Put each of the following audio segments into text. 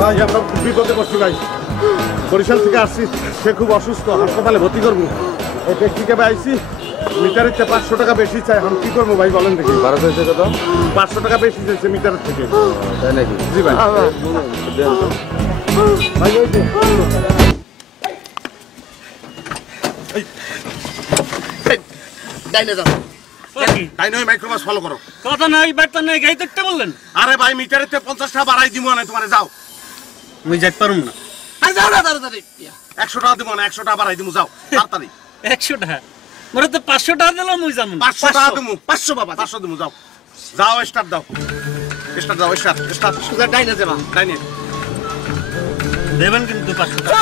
ভাই আমরা খুব বিপদে পড়ছি ভাই, বরিশাল থেকে আসছি, সে খুব অসুস্থ, হাসপাতালে ভর্তি করবো। এই ব্যক্তিকে আইসি, মিটারের চেয়ে 500 টাকা বেশি চাই, এখন কি করবো ভাই বলেন দেখি। 500 টাকা বেশি চাইছে মিটারের থেকে। তাই নাকি? জি ভাই। ভাই ওই যে মাইক্রোবাস ফলো করো। কথা নাই বার্তা নাই, গাড়ি দেখতে বললেন। আরে ভাই মিটারের 50 টাকা বাড়াই দিব না তোমারে, যাও। আমি যাইতে পারবো না। যাও না তাড়াতাড়ি, 100 টাকা দিব না, 100 টাকা বাড়াই দিব, যাও তাড়াতাড়ি। 100 টাকা মোরে তো 500 টাকা দিলাম, মুই যাবো। 500 টাকা দিমু, 500 বাবা, 500 দিমু, যাও যাও, স্টার্ট দাও, স্টার্ট দাও, স্টার্ট সুদা ডাইনে যাবা, ডাইনে দেবেন কিন্তু 500 টাকা।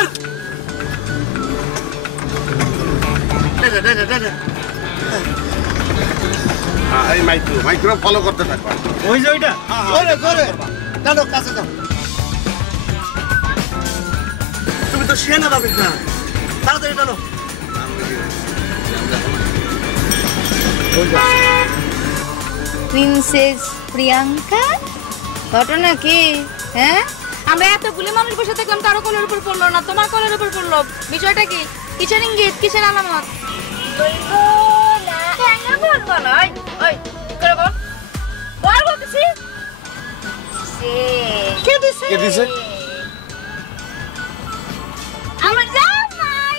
এই মাইক্রো ফলো করতে থাকো। ওই যে ওইটা জোরে জোরে টানো, কাছে যাও। তুমি তো সেনা পাবে না, তাড়াতাড়ি টানো। প্রিন্সেস প্রিয়াঙ্কা, ঘটনা কি? হ্যাঁ, আমরা এতগুলি মানুষ বসে থাকলাম, কারো কলের উপর পড়লো না, তোমার কলের উপর পড়লো। বিষয়টা কি? কিসের ইঙ্গিত, কিসের আলামত? আমার জামাই।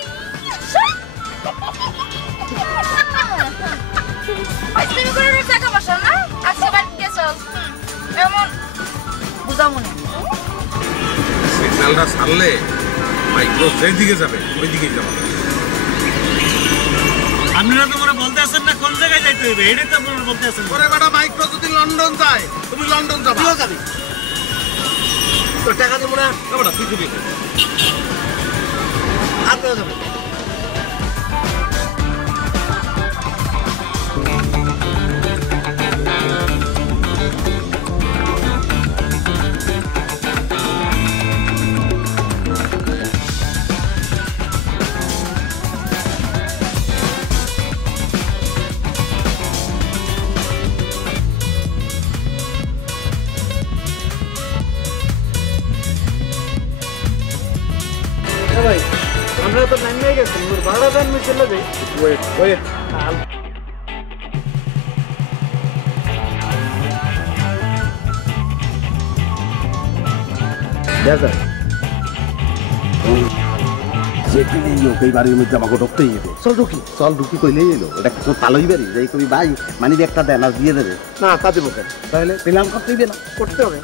তুমি করে টাকা বসো না, আজকে বাড়ি গেছো এমন বুঝা মনে। সিগন্যালটা ছাড়লে মাইক্রো যেদিকে যাবে ওই দিকেই যাবে। আপনারা তো মনে বলতে আছেন না কোন জায়গায় যাইতে হবে, এটাই তো আপনারা বলতে আছেন। ওরে বেটা, মাইক্রো যদি লন্ডন যায়, তুমি লন্ডন যাবে। তুইও যাবি, তো টাকা দেবো না বেটা, তুই দিবি, আপনিও যাবেন। ভাই আমরা তো টাইম হয়ে গেছে, ভাড়া দেন, আমি চলে যাই। ওয়েট ওয়েট, যেখানে লোক এই বাড়ির মধ্যে আমাকে ঢুকতেই এলো। চল ঢুকি কইলেই এলো, এটা কিছু ভালোই বাড়ি যাই কবি ভাই মানে একটা দেন আর দিয়ে দেবে না, তা দেবো কেন? তাহলে পেলাম করতেই না, করতে হবে।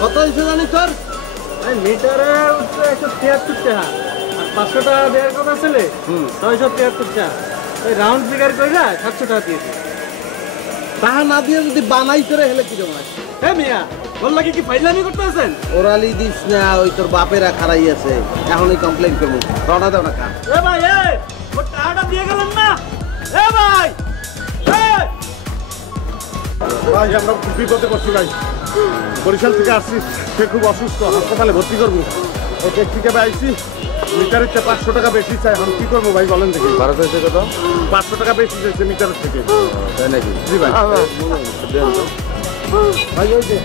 কত হয়েছে জানি তোর? মিটারে উঠছে 173 টাকা, আর 500 টাকা দেওয়ার কথা ছিল 673 টাকা। ওই রাউন্ড ফিগার কইরা 700 টাকা দিয়েছে। তাহা না দিয়ে যদি বানাই করে হেলে কিরকম আছে? হ্যাঁ মিয়া, বল লাগে কি ফাইজলামি করতেছেন? ওরালি দিস না, ওই তোর বাপেরা খারাই আছে, এখনই কমপ্লেন করবো। রওনা দাও না কাজ। এ ভাই, ওর টাকাটা দিয়ে গেলেন না? এ ভাই, ভাই আমরা খুব বিপদে পড়ছি ভাই, বরিশাল থেকে আসছি, সে খুব অসুস্থ, হাসপাতালে ভর্তি করবো। এই ব্যক্তিকে আইসি, মিটারের চেয়ে 500 টাকা বেশি চাই, এখন কি করবো ভাই বলেন দেখি। 500 টাকা বেশি চাইছে মিটারের থেকে। তাই নাকি? জি ভাই। ভাই ওই যে